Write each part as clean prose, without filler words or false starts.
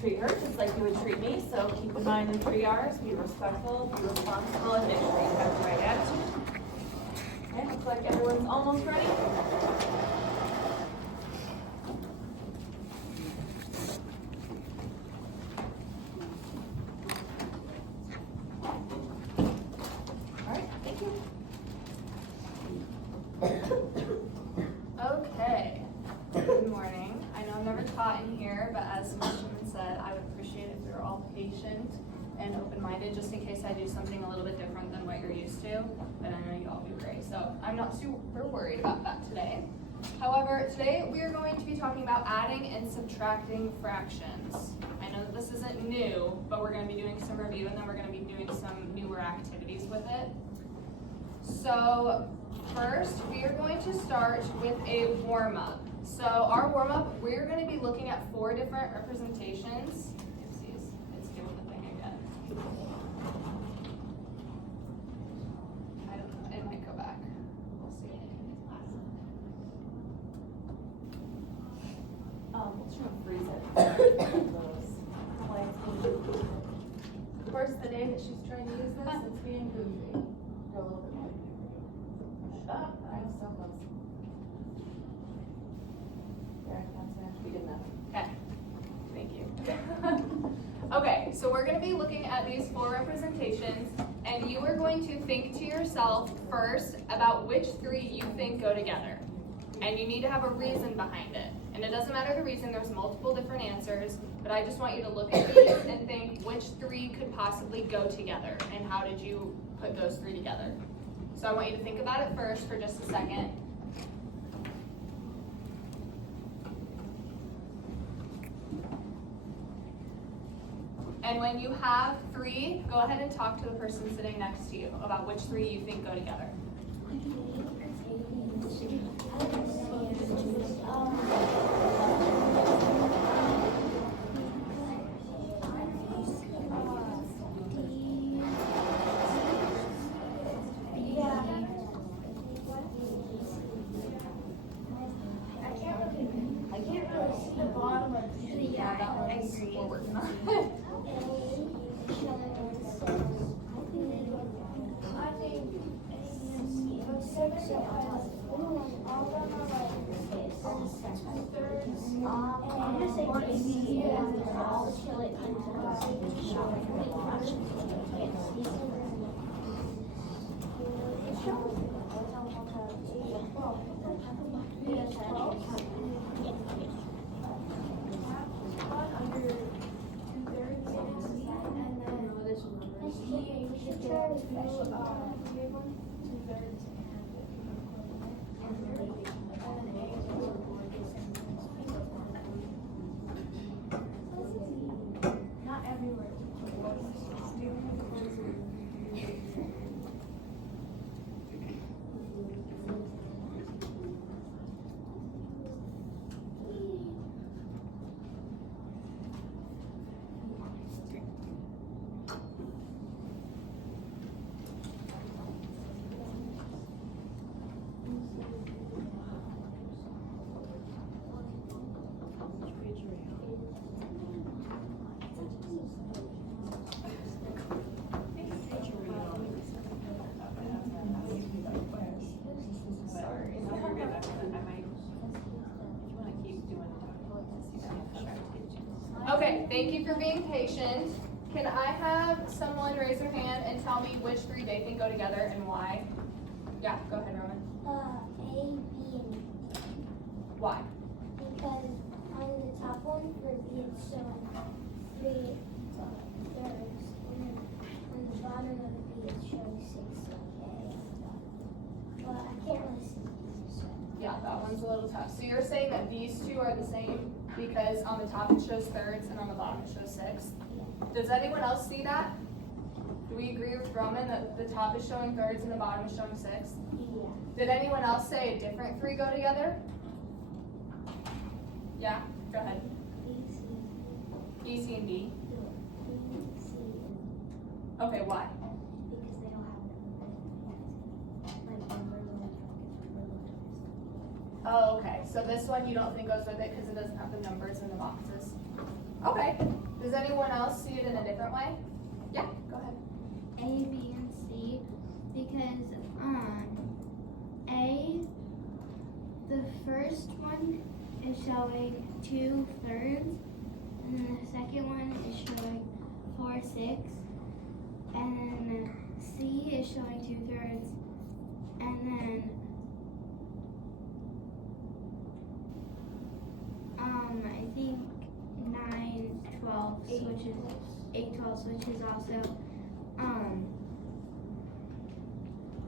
treat her just like you would treat me. So keep in mind the 3 R's: be respectful, be responsible, and make sure you have the right attitude. Okay, looks like everyone's almost ready. Alright, thank you. Okay, good morning. I know I'm never taught in here, but as Ms. Schumann said, I would appreciate if we were all patient and open-minded, just in case I do something a little bit different than what you're used to, but I know you all do great, so I'm not super worried about that today. However, today we are going to be talking about adding and subtracting fractions. I know that this isn't new, but we're going to be doing some review, and then we're going to be doing some newer activities with it. So first, we are going to start with a warm-up. So our warm-up, we're going to be looking at 4 different representations. Oopsies, it's doing the thing again. I don't know, it might go back. We'll see. Let's try to freeze it. Of course, the day that she's trying to use this, it's being goofy. Go a little bit more. Stop, I'm so close. There, that's it. Good enough. Okay, thank you. Okay, so we're going to be looking at these 4 representations, and you are going to think to yourself first about which 3 you think go together. And you need to have a reason behind it. And it doesn't matter the reason, there's multiple different answers, but I just want you to look at these and think which 3 could possibly go together, and how did you put those 3 together. So I want you to think about it first for just a second. And when you have 3, go ahead and talk to the person sitting next to you about which 3 you think go together. I can't really see the bottom of the We're working on it. Not everywhere. Okay, thank you for being patient. Can I have someone raise their hand and tell me which 3 they think go together and why? Yeah, go ahead, Roman. A, B, and D. Why? Because on the top one for B it's showing 3 thirds, and then on the bottom of the B it's showing 6, okay. But I can't really see these, so. Yeah, that one's a little tough. So you're saying that these 2 are the same because on the top it shows thirds and on the bottom it shows 6? Does anyone else see that? Do we agree with Roman that the top is showing thirds and the bottom is showing 6? Yeah. Did anyone else say a different 3 go together? Yeah, go ahead. B, C, E, C, and D. B, C, and Okay, why? because they don't have like numbers on the top. Oh, okay. So this one you don't think goes with it because it doesn't have the numbers in the boxes? Okay, does anyone else see it in a different way? Yeah, go ahead. A, B, and C because A, the first one is showing 2/3, and then the second one is showing 4/6, and then C is showing 2/3, and then I think 9/12, which is 8/12, which is also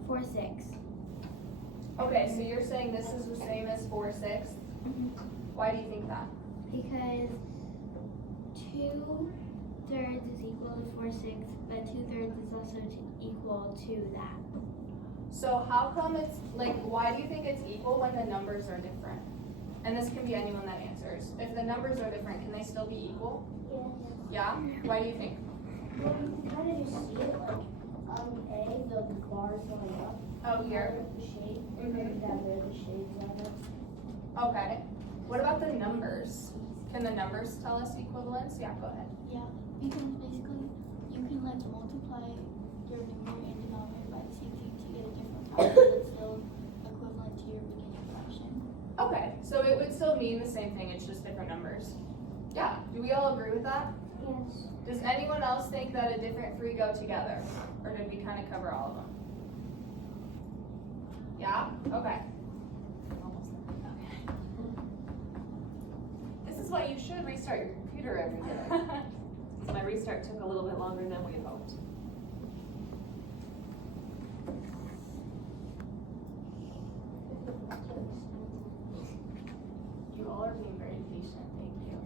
4/6. Okay, so you're saying this is the same as 4/6? Why do you think that? Because 2/3 is equal to 4/6, but 2/3 is also equal to that. So how come it's, like, why do you think it's equal when the numbers are different? And this can be anyone that answers. If the numbers are different, can they still be equal? Yeah. Yeah? Why do you think? Well, you can kind of just see it like A, the bars going up. Oh, here. The shape. Mhm. Down there, the shades of it. Okay. What about the numbers? Can the numbers tell us equivalence? Yeah, go ahead. Yeah, because basically you can let's multiply your numerator and denominator by the same thing to get a different fraction that's still equivalent to your beginning fraction. Okay, so it would still mean the same thing, it's just different numbers. Yeah, do we all agree with that? Yes. Does anyone else think that a different three go together? Or did we kind of cover all of them? Yeah? Okay. Almost there. This is why you should restart your computer every day. My restart took a little bit longer than we had hoped. You all are being very patient, thank you.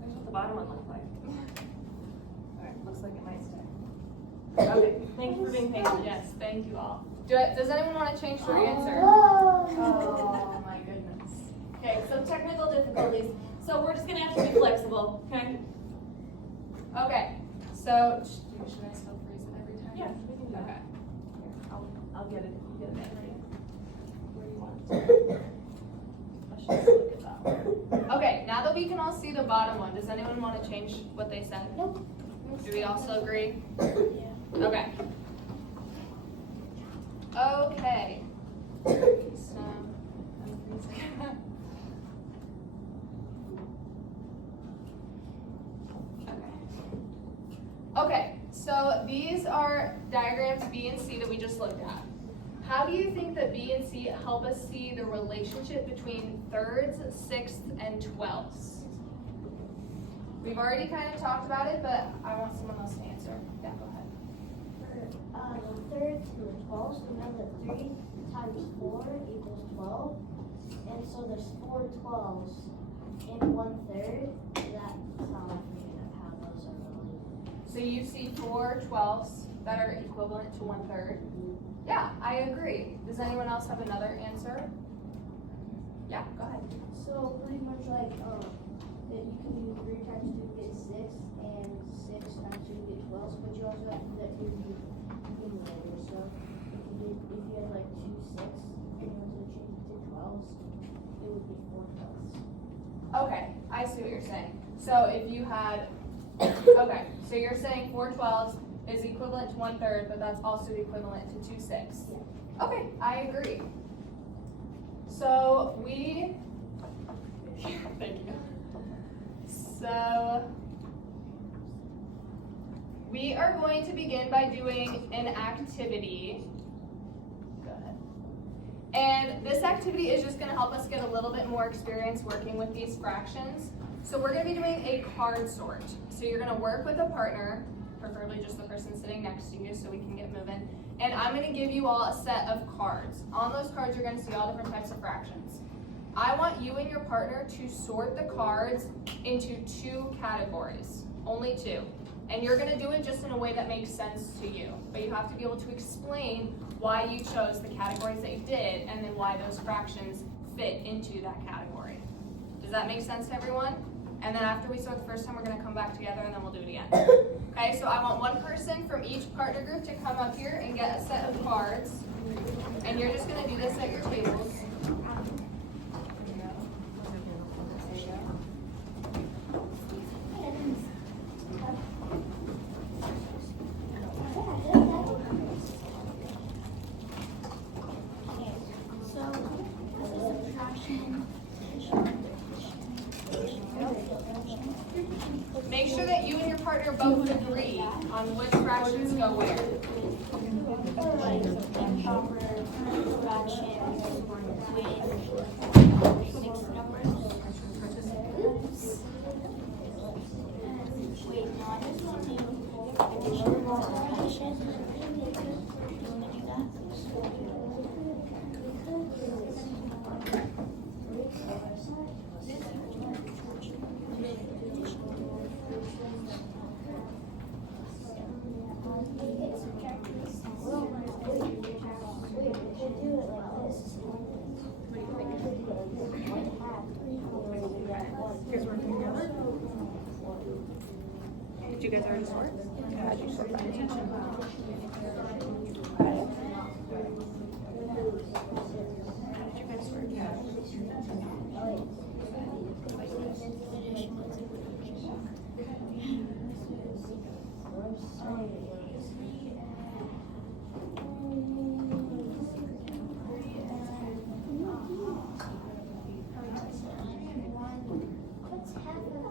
Here's what the bottom one looked like. Alright, looks like it might stay. Okay, thank you for being patient. Yes, thank you all. Does anyone want to change their answer? Oh. Oh my goodness. Okay, some technical difficulties. So we're just gonna have to be flexible, okay? Okay, so should I still freeze it every time? Yeah, we can do that. Okay. I'll get it if you get it ready. Where do you want it? I should just look at that one. Okay, now that we can all see the bottom one, does anyone want to change what they said? Nope. Do we also agree? Yeah. Okay. Okay. So, I'm freezing. Okay, so these are diagrams B and C that we just looked at. How do you think that B and C help us see the relationship between thirds, sixths, and twelfths? We've already kind of talked about it, but I want someone else to answer. Yeah, go ahead. The thirds and the twelfths, we know that 3 times 4 equals 12. And so there's 4 12s and 1/3. That's how I figured that So you see 4/12 that are equivalent to 1/3. Yeah, I agree. Does anyone else have another answer? Yeah, go ahead. So pretty much like that you can do 3 times 2 get 6 and 6 times 2 get 12, but you also have to do that to the numerator. So if you had like 2 6 and you wanted to change it to 12s, it would be 4 12s. Okay, I see what you're saying. So if you had, okay, so you're saying 4/12 is equivalent to 1/3, but that's also equivalent to 2 6. Okay, I agree. So thank you. So we are going to begin by doing an activity. Go ahead. And this activity is just going to help us get a little bit more experience working with these fractions. So we're going to be doing a card sort. So you're going to work with a partner, preferably just the person sitting next to you so we can get moving. And I'm going to give you all a set of cards. On those cards, you're going to see all different types of fractions. I want you and your partner to sort the cards into 2 categories, only 2. And you're going to do it just in a way that makes sense to you. But you have to be able to explain why you chose the categories that you did and then why those fractions fit into that category. Does that make sense to everyone? And then after we sort the first time, we're going to come back together and then we'll do it again. Okay, so I want one person from each partner group to come up here and get a set of cards. And you're just going to do this at your tables. So this is subtraction. Make sure that you and your partner both agree on which fractions go where. Improper fractions with 6 numbers. Wait, no, I just want to do addition and subtraction. You want to do that? Did you guys already sort? Yeah, did you sort by attention? Did you guys sort? What's happening?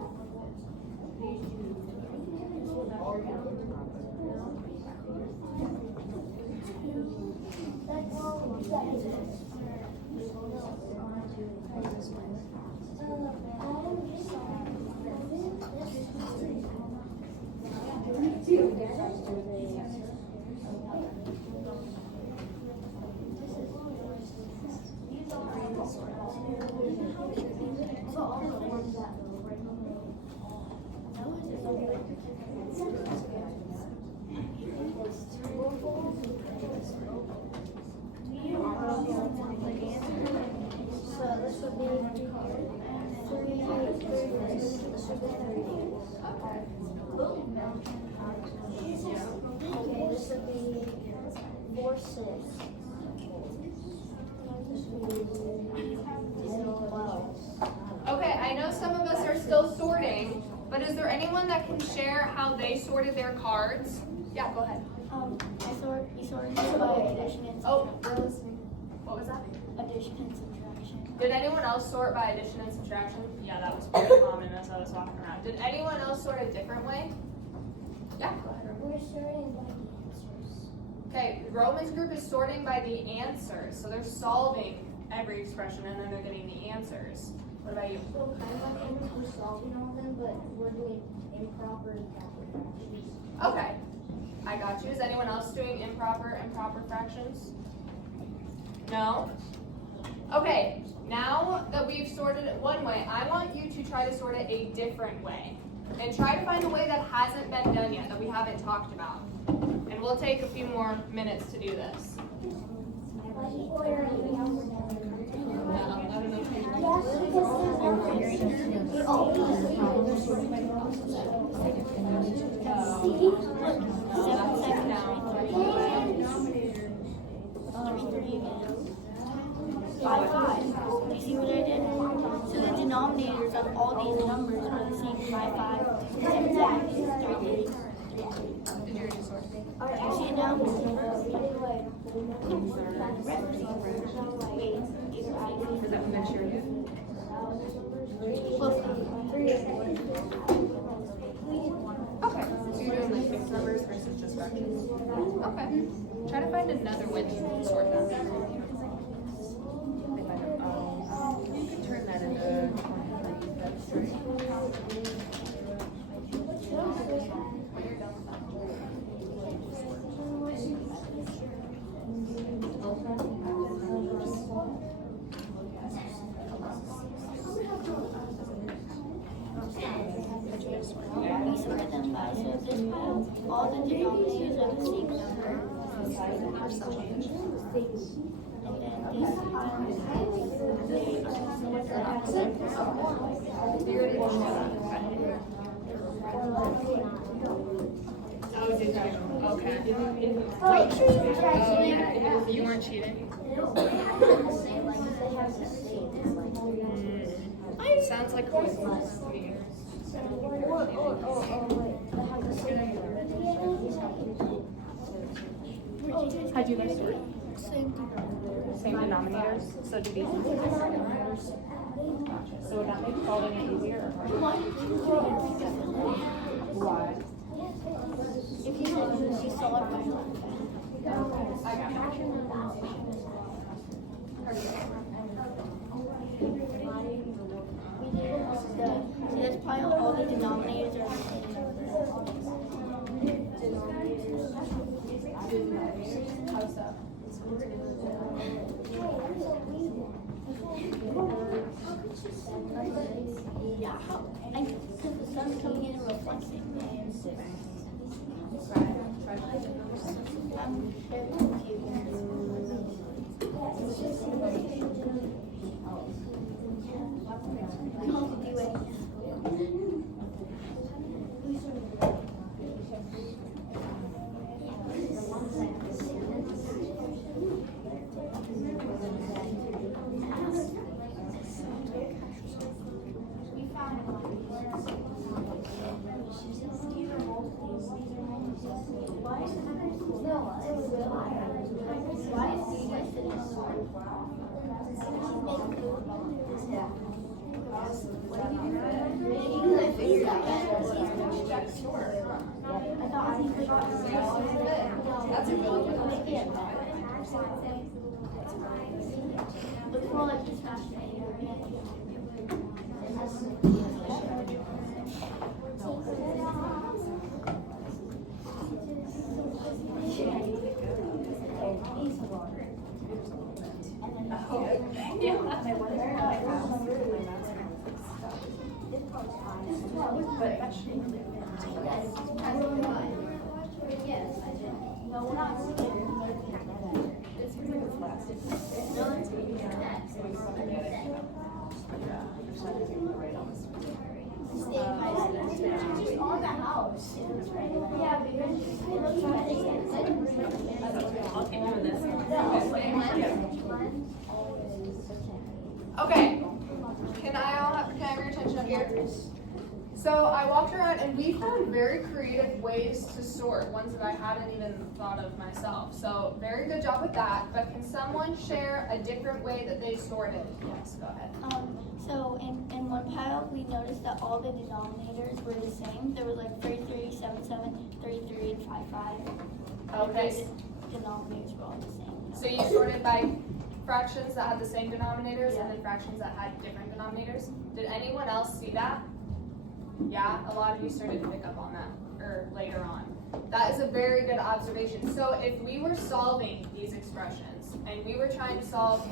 Okay, this would be 4 6. Okay, I know some of us are still sorting, but is there anyone that can share how they sorted their cards? Yeah, go ahead. You sorted by addition and Oh, we're listening. What was that? addition and subtraction. Did anyone else sort by addition and subtraction? Yeah, that was pretty common as I was walking around. Did anyone else sort a different way? Yeah, go ahead. We're sorting by the answers. Okay, Roman's group is sorting by the answers. So they're solving every expression and then they're getting the answers. What about you? So kind of like we're solving all of them, but we're doing improper and proper fractions. Okay, I got you. Is anyone else doing improper and proper fractions? No? Okay, now that we've sorted it one way, I want you to try to sort it a different way. And try to find a way that hasn't been done yet, that we haven't talked about. And we'll take a few more minutes to do this. You see what I did? So the denominators of all these numbers are the same. 5, 5, 7, 7, 3, 3. Did you already sort? You see it now? Is that what next year is? Okay, so you're doing like mixed numbers versus just fractions? Okay. Try to find another way to sort them. You can turn that into 23, that's right. We sort them by, so if this pile, all the denominators are the same number. And then this pile, they are opposite. Oh, did you? Okay. You weren't cheating? Sounds like How'd you guys do it? Same Same denominators, so do these have different denominators? Gotcha. So would that make solving it easier or harder? Why? If you solve by so this pile, all the denominators are the same number. Yeah, how? Because the sun's coming in and reflecting. I'm very That's a really good one. Looks more like he's fascinated. But that should be Yes, I did. No, we're not. It seems like it's last. On the house. Yeah, because I'll keep doing this. Okay. Can I have your attention up here? So I walked around and we found very creative ways to sort, ones that I hadn't even thought of myself. So very good job with that, but can someone share a different way that they sorted? Yes, go ahead. So in one pile, we noticed that all the denominators were the same. There was like 3, 3, 7, 7, 3, 3, and 5, 5. Okay. The denominators were all the same. So you sorted by fractions that had the same denominators and then fractions that had different denominators. Did anyone else see that? Yeah, a lot of you started to pick up on that, or later on. That is a very good observation. So if we were solving these expressions and we were trying to solve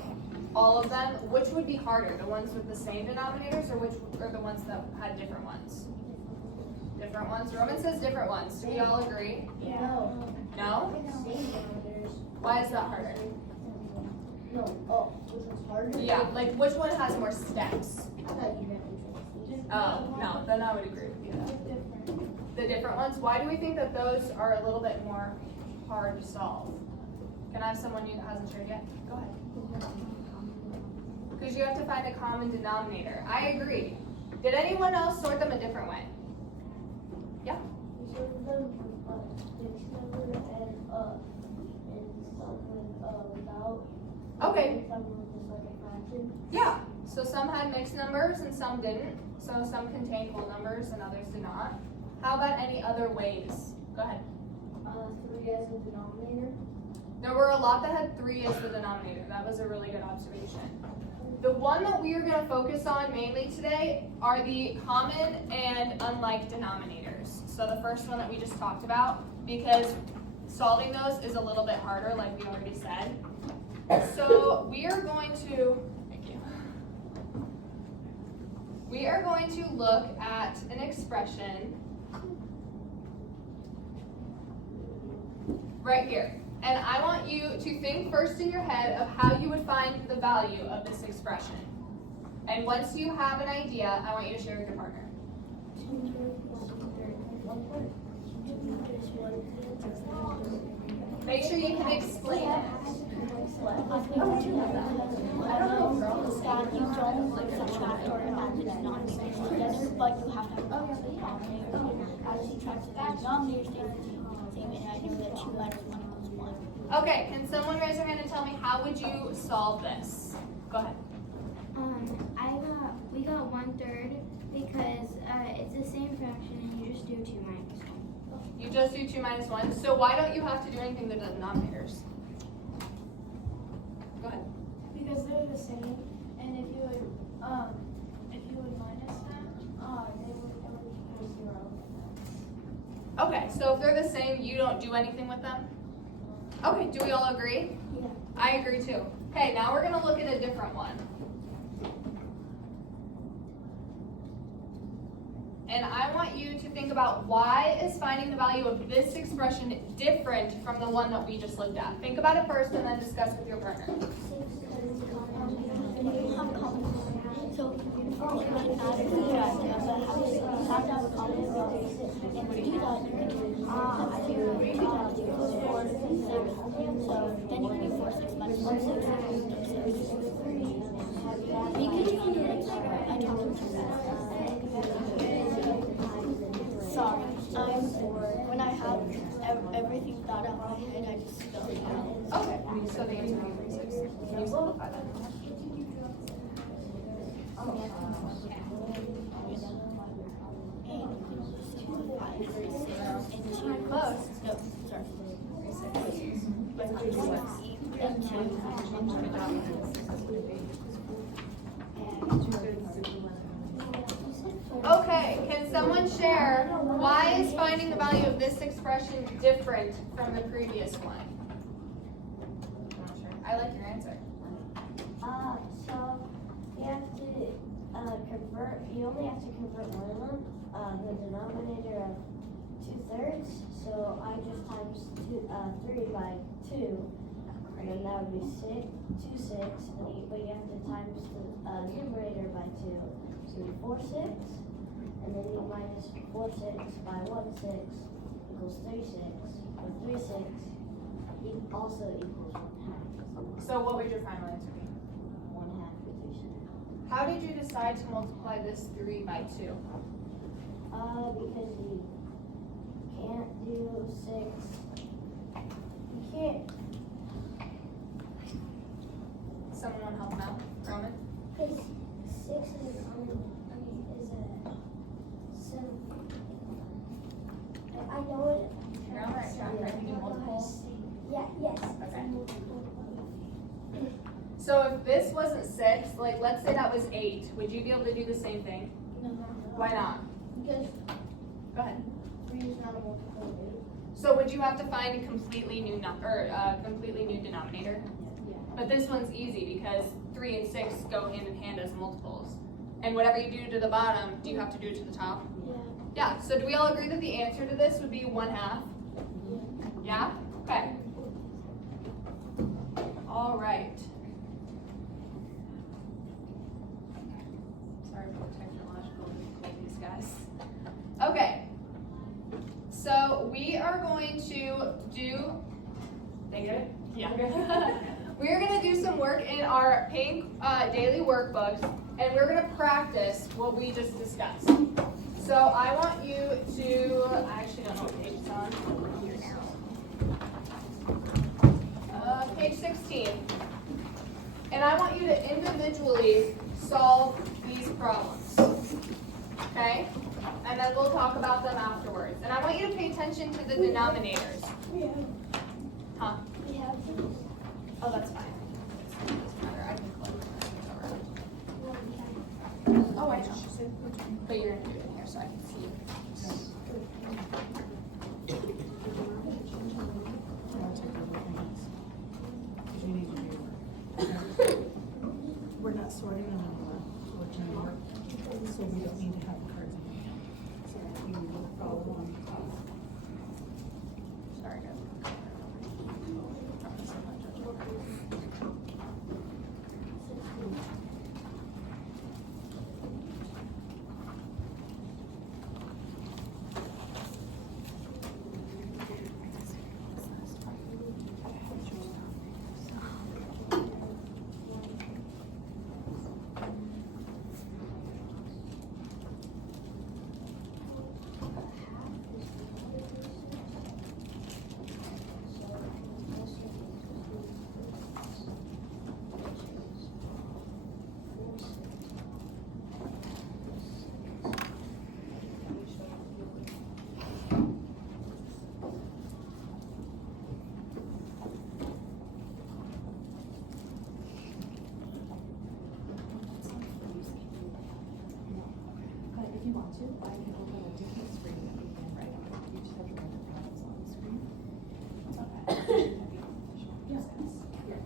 all of them, which would be harder? The ones with the same denominators or the ones that had different ones? Different ones? Roman says different ones. Do we all agree? No. No? Same denominators. Why is that harder? No. Oh, which one's harder? Yeah, like which one has more steps? I thought you meant which one. Oh, no, then I would agree with you. The different ones, why do we think that those are a little bit more hard to solve? Can I have someone new that hasn't shared yet? Go ahead. Because you have to find a common denominator. I agree. Did anyone else sort them a different way? Yeah? We sort of them mixed number and some without. Okay. And some with just like a fraction. Yeah. So some had mixed numbers and some didn't. So some contained whole numbers and others did not. How about any other ways? Go ahead. 3 as a denominator. There were a lot that had 3 as the denominator. That was a really good observation. The one that we are going to focus on mainly today are the common and unlike denominators. So the first one that we just talked about, because solving those is a little bit harder, like we already said. So we are going to, thank you. We are going to look at an expression right here. And I want you to think first in your head of how you would find the value of this expression. And once you have an idea, I want you to share with your partner. Make sure you can explain it. I don't know that you don't subtract or add the denominators together, but you have to have a denominator. As you subtract the denominators, they will do the same, and I know that 2 minus 1 equals 1. Okay, can someone raise their hand and tell me how would you solve this? Go ahead. We got 1/3 because it's the same fraction and you just do 2 minus 1. You just do 2 minus 1. So why don't you have to do anything to the denominators? Go ahead. Because they're the same, and if you would minus them, they would equal 0. Okay, so if they're the same, you don't do anything with them? Okay, do we all agree? Yeah. I agree too. Okay, now we're gonna look at a different one. And I want you to think about why is finding the value of this expression different from the one that we just looked at. Think about it first and then discuss with your partner. So before we can add and subtract, you have to have a common value. And to do that, you can do 2, 4, 6. So then you can do 4, 6 minus 1, 6, 6. Because you can do it, I talked to you. Sorry. When I have everything thought out in my head, I just spell it out. Okay, so the answer would be 6. Can you simplify that? Close. No, sorry. Okay, can someone share why is finding the value of this expression different from the previous one? I like your answer. So you have to convert, you only have to convert one of them, the denominator of 2/3. So I just times 3 by 2, and then that would be 6, 2 6, but you have to times the numerator by 2. So 4 6, and then you minus 4 6 by 1 6 equals 3 6, or 3 6 also equals 1/2. So what would your final answer be? 1/2 or 3 6. How did you decide to multiply this 3 by 2? Because you can't do 6. You can't. Someone want to help him out? Roman? Because 6 is is a I know it. You're on the right track, right? You do multiples? Yeah, yes. Okay. So if this wasn't 6, like let's say that was 8, would you be able to do the same thing? No. Why not? Because Go ahead. 3 is not a multiple of 8. So would you have to find a completely new completely new denominator? Yeah. But this one's easy because 3 and 6 go hand in hand as multiples. And whatever you do to the bottom, do you have to do it to the top? Yeah. Yeah, so do we all agree that the answer to this would be 1/2? Yeah? Okay. All right. Sorry for the technological difficulties, guys. Okay. So we are going to do, thank you. Yeah. We're gonna do some work in our pink daily workbooks, and we're gonna practice what we just discussed. So I want you to, I actually don't know what page it's on. Page 16. And I want you to individually solve these problems. Okay? And then we'll talk about them afterwards. And I want you to pay attention to the denominators. Huh? We have these. Oh, that's fine. Doesn't matter. I can collect them. Well, we have. Oh, I know. But you're gonna do it in here so I can see. We're not sorting them anymore, fortunately, so we don't need to have cards in hand. So we will follow along. Sorry, guys. But if you want to, I can open a different screen that we can write on. You just have to write the problems on the screen. Okay. Yes, guys. Here.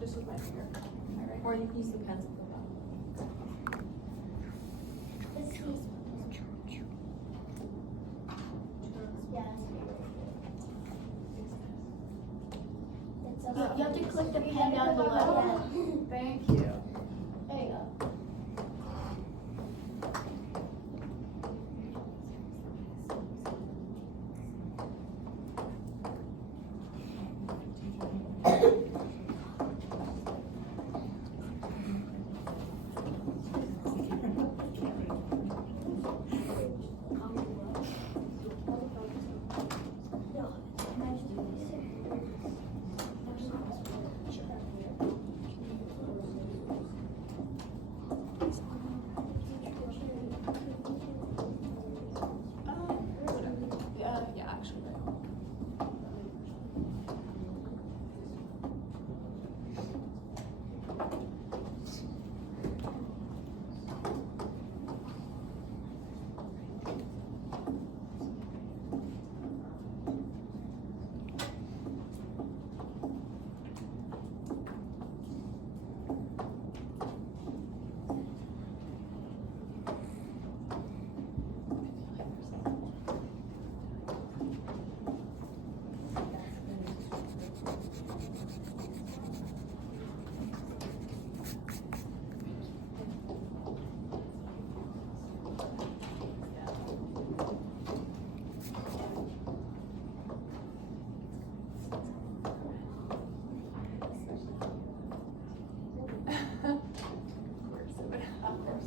Just with my finger. Am I right? Or you can use the pencil at the bottom. This is. Yeah. It's a. You have to click the pen down below. Thank you. There you go.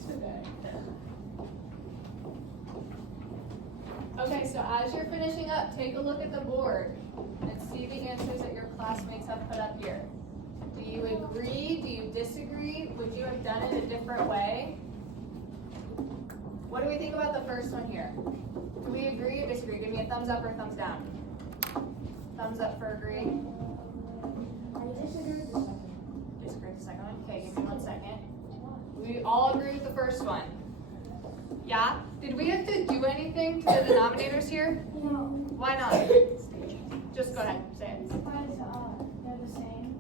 today. Okay, so as you're finishing up, take a look at the board and see the answers that your classmates have put up here. Do you agree? Do you disagree? Would you have done it a different way? What do we think about the first one here? Do we agree or disagree? Give me a thumbs up or a thumbs down. Thumbs up for agree. I disagree with the second. Disagree with the second one? Okay, give me 1 second. We all agree with the first one. Yeah? Did we have to do anything to the denominators here? No. Why not? Just go ahead, say it. Because they're the same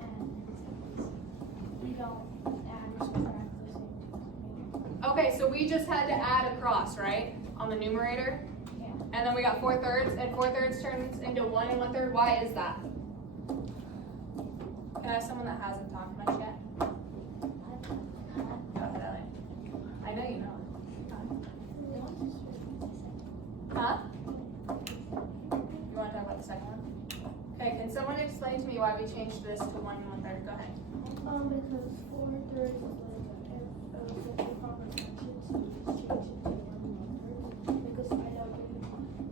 and we don't add or subtract the same. Okay, so we just had to add across, right? On the numerator? Yeah. And then we got 4/3, and 4/3 turns into 1 1/3. Why is that? Can I have someone that hasn't talked much yet? Go ahead, Ellie. I know you know. Huh? You want to talk about the second one? Okay, can someone explain to me why we changed this to 1 1/3? Go ahead. Because 4/3 is like a proper fraction, so we just change it to 1 1/3. Because I know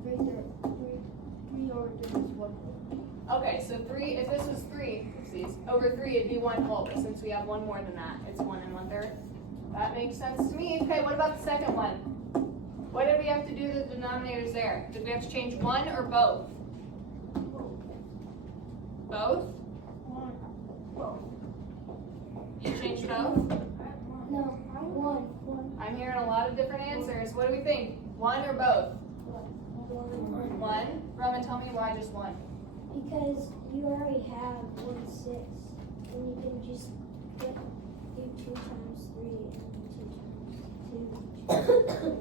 3 over 3 is 1/4. Okay, so 3, if this was 3, oopsies, over 3 it'd be 1 whole, but since we have one more than that, it's 1 1/3. That makes sense to me. Okay, what about the second one? What did we have to do to the denominators there? Did we have to change one or both? Both? You changed both? No, 1. I'm hearing a lot of different answers. What do we think? One or both? One? Roman, tell me why just one. Because you already have 1 6, and you can just do 2 times 3 and 2 times 2.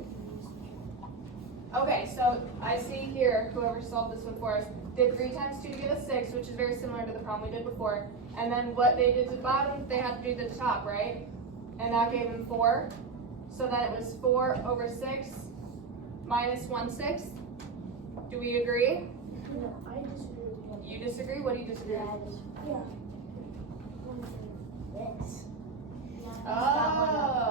Okay, so I see here, whoever solved this one for us, did 3 times 2 to give us 6, which is very similar to the problem we did before. And then what they did to the bottom, they had to do the top, right? And that gave them 4. So then it was 4 over 6 minus 1/6. Do we agree? No, I disagree with one. You disagree? What do you disagree with? Yeah. This. Oh.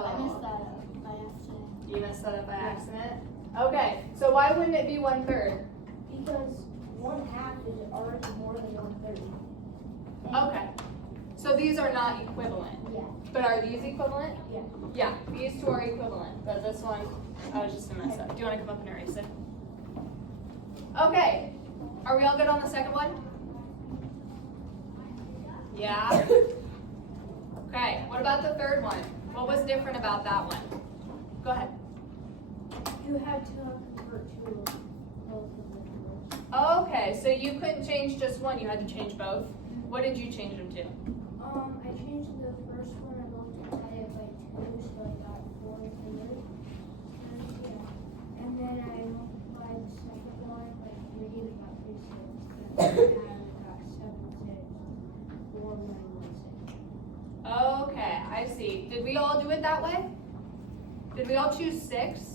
I messed that up by accident. You messed that up by accident? Okay, so why wouldn't it be 1/3? Because 1/2 is already more than 1/3. Okay, so these are not equivalent. Yeah. But are these equivalent? Yeah. Yeah, these two are equivalent, but this one, I was just a mess up. Do you want to come up and erase it? Okay, are we all good on the second one? Yeah? Okay, what about the third one? What was different about that one? Go ahead. You had to convert to both of the numbers. Okay, so you couldn't change just one, you had to change both? What did you change them to? I changed the first one, I multiplied it by 2, so I got 4/3. And then I multiplied the second one by 3, we got 3/6. And then I got 7/6, 4 1/6. Okay, I see. Did we all do it that way? Did we all choose 6?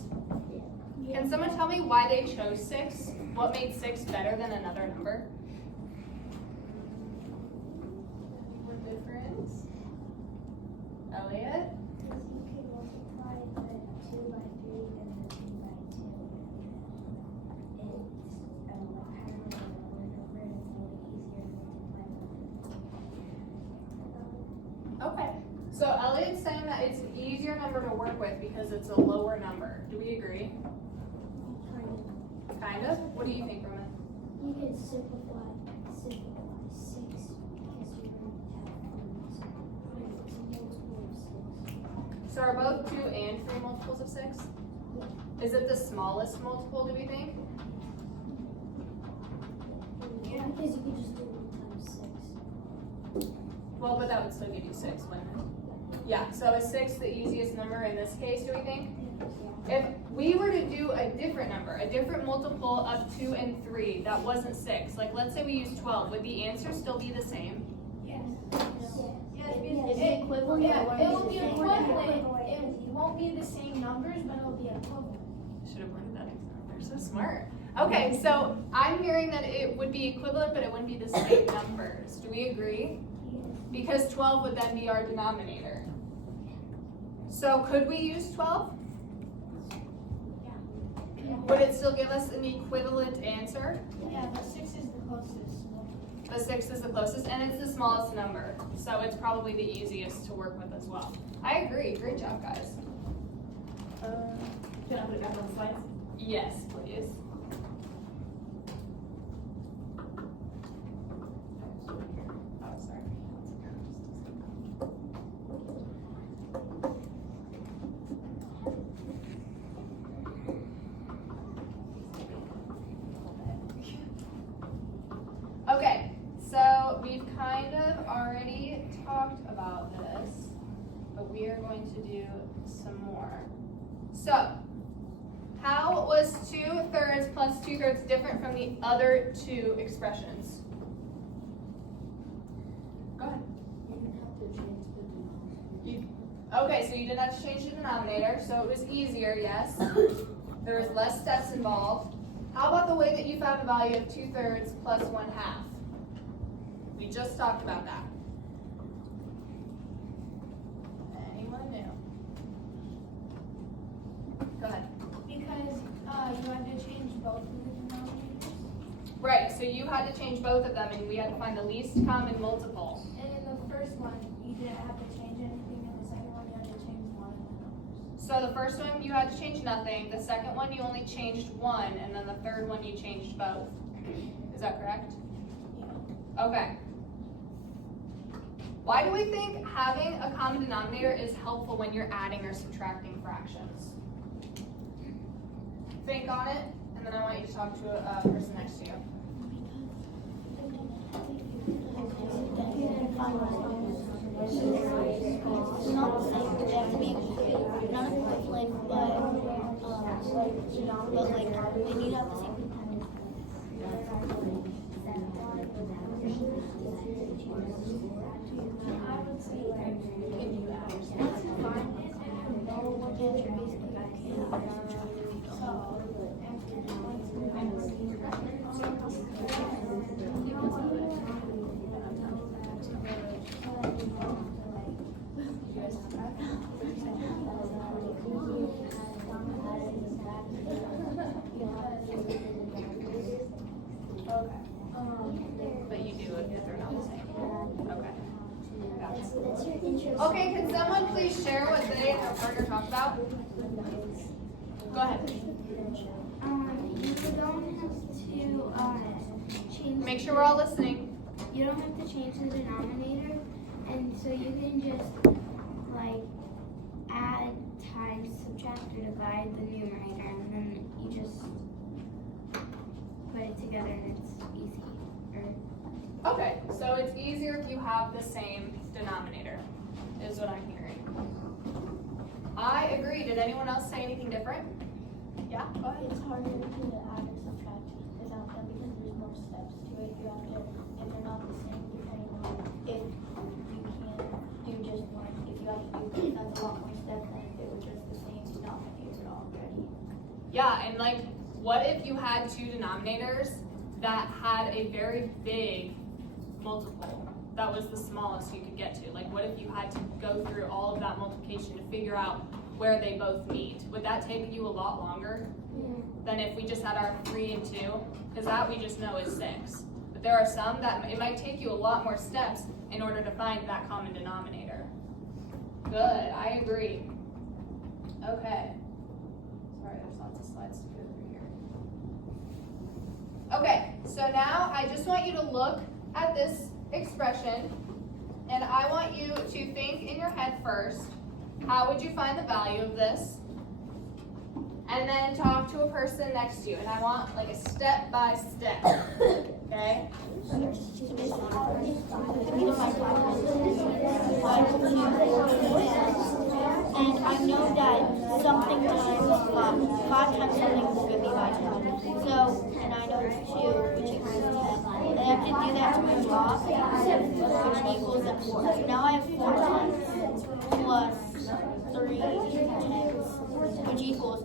Can someone tell me why they chose 6? What made 6 better than another number? What difference? Elliot? Because you can multiply the 2 by 3 and the 2 by 2. It's a lot higher than a lower number, and it's a little easier to multiply. Okay. So Elliot's saying that it's an easier number to work with because it's a lower number. Do we agree? Kind of? What do you think, Roman? You can simplify 6 because you're going to have numbers. It's a multiple of 6. So are both 2 and 3 multiples of 6? Is it the smallest multiple, do we think? Yeah, because you can just do 1 times 6. Well, but that would still give you 6, wouldn't it? Yeah, so is 6 the easiest number in this case, do we think? If we were to do a different number, a different multiple of 2 and 3 that wasn't 6, like let's say we use 12, would the answer still be the same? Yes. Is it equivalent? Yeah, it will be equivalent. It won't be the same numbers, but it'll be equivalent. Should have learned that exam. They're so smart. Okay, so I'm hearing that it would be equivalent, but it wouldn't be the same numbers. Do we agree? Because 12 would then be our denominator. So could we use 12? Would it still give us an equivalent answer? Yeah, but 6 is the closest. The 6 is the closest, and it's the smallest number, so it's probably the easiest to work with as well. I agree. Great job, guys. Can I put it back on the slides? Yes, please. Oh, sorry. Okay, so we've kind of already talked about this, but we are going to do some more. So, how was 2/3 plus 2/3 different from the other two expressions? Go ahead. Okay, so you didn't have to change the denominator, so it was easier, yes. There was less steps involved. How about the way that you found the value of 2/3 plus 1/2? We just talked about that. Anyone new? Go ahead. Because you had to change both of the denominators. Right, so you had to change both of them and we had to find the least common multiple. And in the first one, you didn't have to change anything. In the second one, you had to change one of the numbers. So the first one you had to change nothing, the second one you only changed one, and then the third one you changed both. Is that correct? Yeah. Okay. Why do we think having a common denominator is helpful when you're adding or subtracting fractions? Think on it, and then I want you to talk to a person next to you. Not the same, they have to be not equivalent, but like they need to have the same component. I would say like can you add or subtract? You know what you're basically But you do it if they're not the same. Okay. Gotcha. Okay, can someone please share what they and their partner talked about? Go ahead. You don't have to change. Make sure we're all listening. You don't have to change the denominator, and so you can just like add, times, subtract, or divide the numerator, and then you just put it together, and it's easy. Okay, so it's easier if you have the same denominator, is what I'm hearing. I agree. Did anyone else say anything different? Yeah, go ahead. It's harder to add or subtract without them because there's more steps to it. You have to, if they're not the same, depending on if you can't do just one. If you have to do, that's a lot more steps than if it was just the same denominator already. Yeah, and like, what if you had two denominators that had a very big multiple that was the smallest you could get to? Like, what if you had to go through all of that multiplication to figure out where they both meet? Would that take you a lot longer than if we just had our 3 and 2? Because that we just know is 6. But there are some that it might take you a lot more steps in order to find that common denominator. Good, I agree. Okay. Sorry, there's lots of slides to go through here. Okay, so now I just want you to look at this expression, and I want you to think in your head first, how would you find the value of this? And then talk to a person next to you, and I want like a step by step, okay? And I know that something times 5 times something is going to be 5 times. So, and I know it's 2, which equals 10. And I have to do that to the top, which equals 4. So now I have 4 times plus 3 tenths, which equals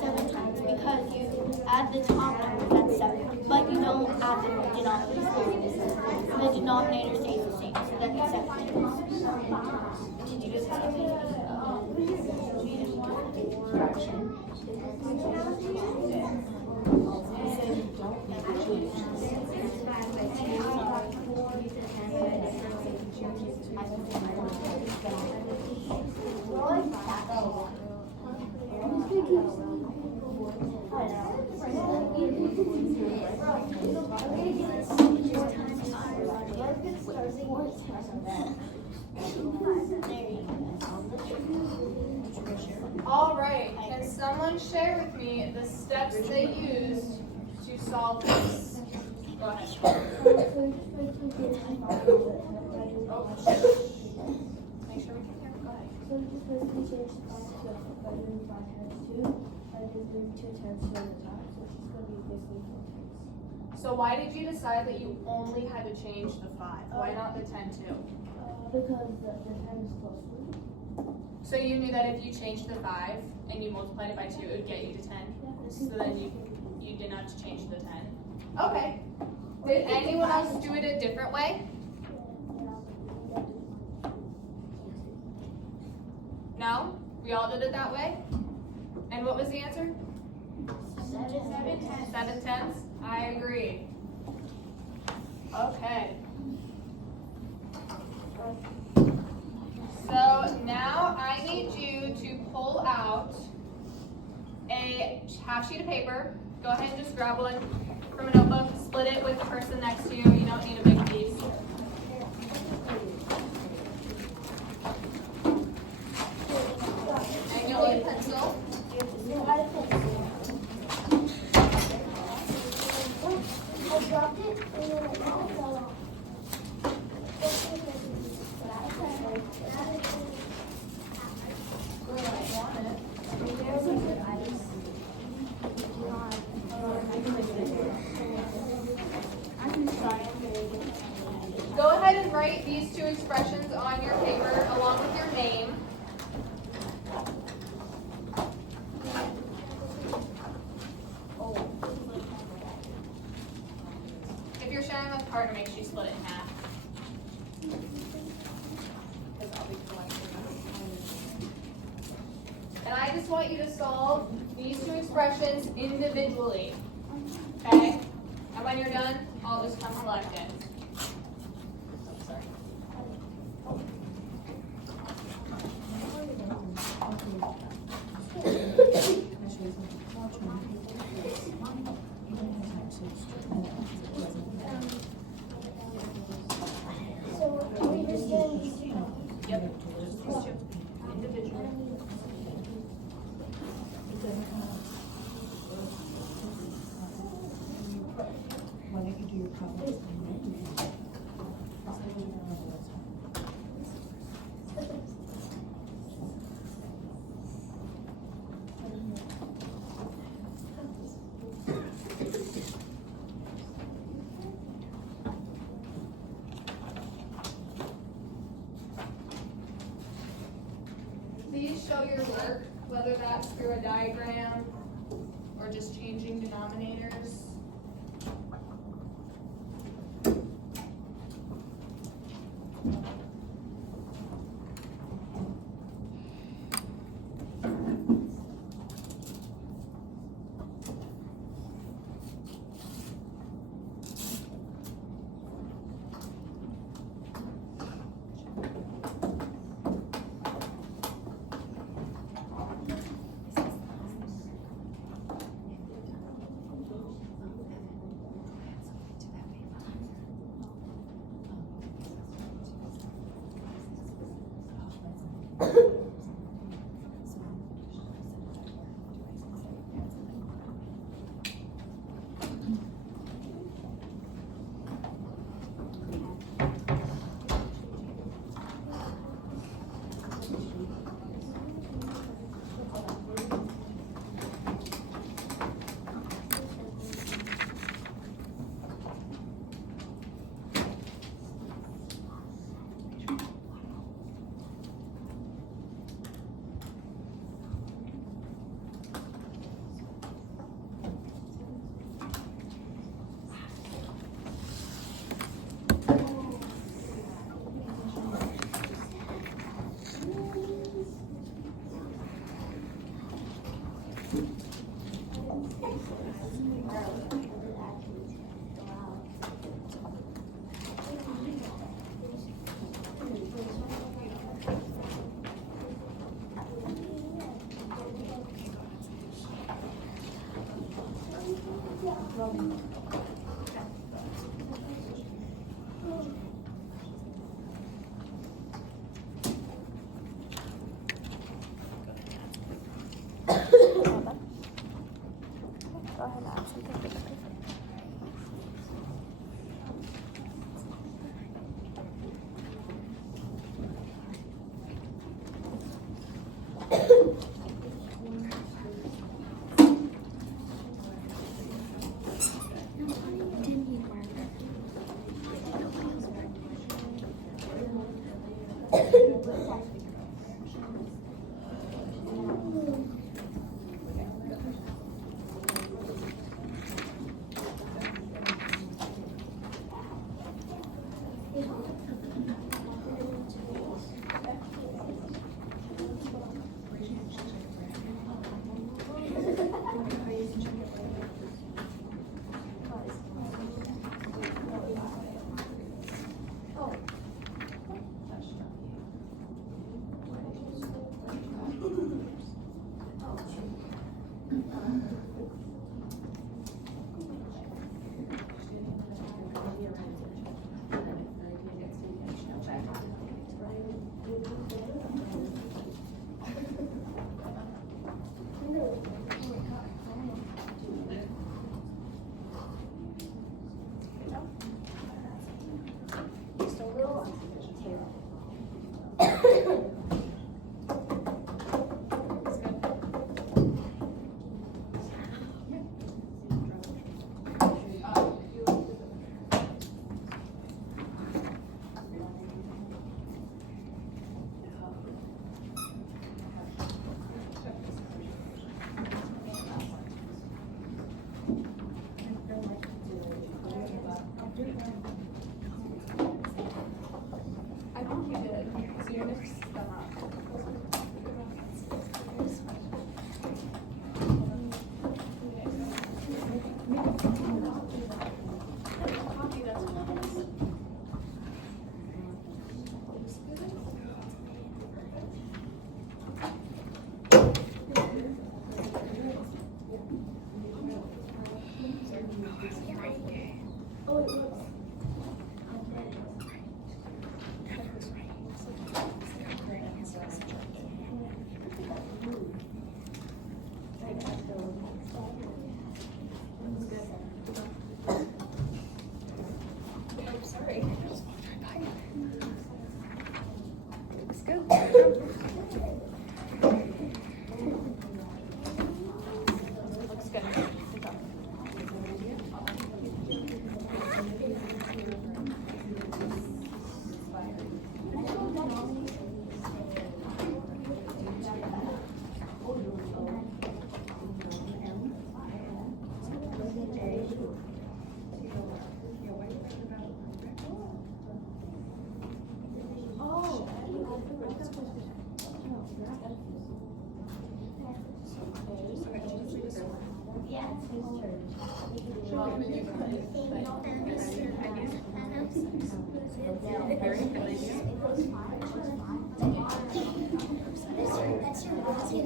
7 times. Because you add the top number, that's 7. But you don't add the denominator. The denominator stays the same, so that makes 7 times. Did you do the same thing? fraction. All right, can someone share with me the steps they used to solve this? Go ahead. Oh, make sure we can hear. Go ahead. So we just basically changed 5 to 5 times 2, and then 32 times 2 on the top, so it's just going to be basically 4 times. So why did you decide that you only had to change the 5? Why not the 10 too? Because the 10 is close to it. So you knew that if you changed the 5 and you multiplied it by 2, it would get you to 10? So then you didn't have to change the 10? Okay. Did anyone else do it a different way? No? We all did it that way? And what was the answer? 7 tenths? I agree. Okay. So now I need you to pull out a half sheet of paper. Go ahead and just grab one from a notebook, split it with the person next to you. You don't need a big piece. And you'll need a pencil. I dropped it and then it all fell off. Go ahead and write these two expressions on your paper along with your name. If you're sharing with a partner, make sure you split it in half. And I just want you to solve these two expressions individually. Okay? And when you're done, I'll just come collect it. So are we just doing these two? Yep, just these two individually. Why don't you do your comments? Please show your work, whether that's through a diagram or just changing denominators. Go ahead and add something. I think you did, so you're next to them up. Looks good. Good job.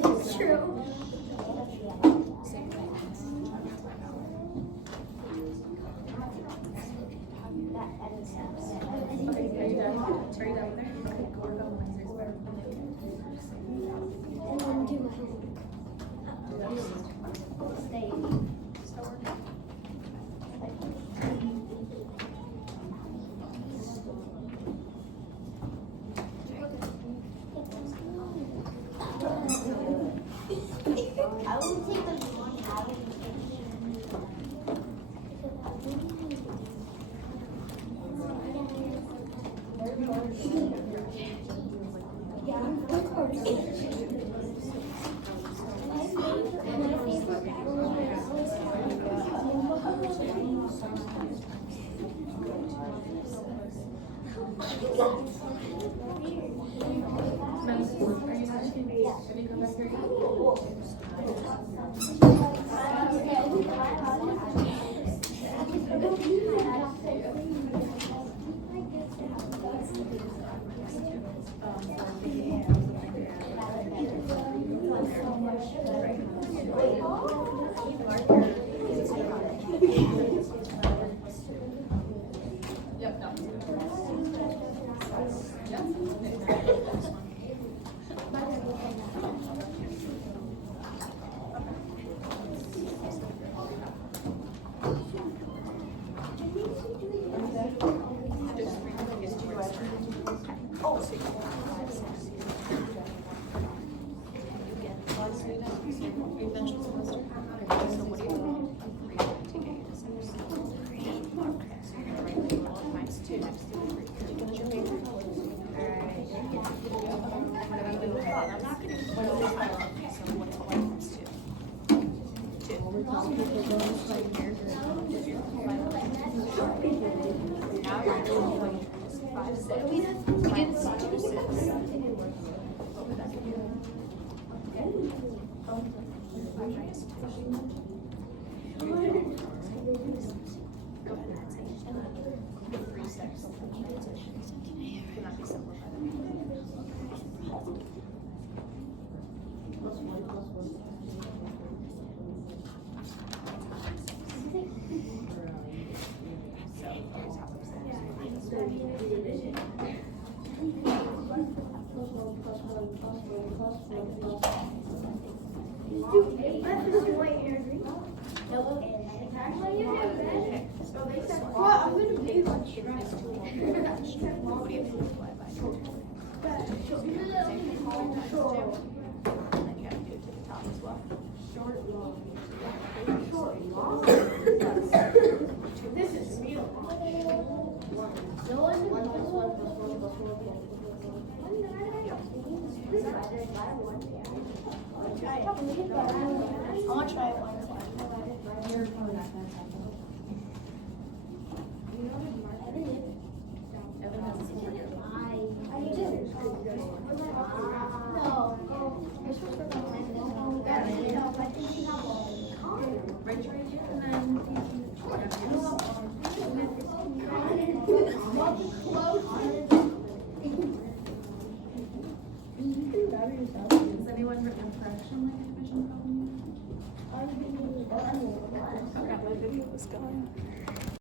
That's true. And then do a Can you come back here? Yep, no. I want to try it one. Does anyone have infraction like information from you? I Okay, my video was gone.